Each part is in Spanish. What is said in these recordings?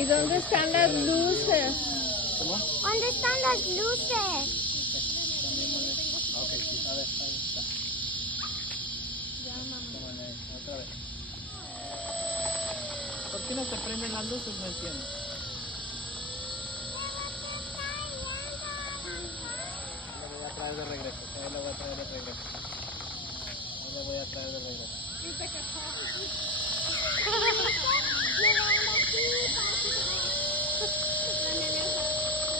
¿Y dónde están las luces? ¿Cómo? ¿Dónde están las luces? Ok, sí, a ver, ahí está. Tómale, otra vez. ¿Por qué no se prenden las luces? No entiendo. Le voy a traer de regreso. Ahí le voy a traer de regreso. Ahí le voy a traer de regreso.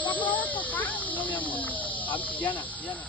¿La puedo tocar? No, mi amor. Ah, Diana, Diana.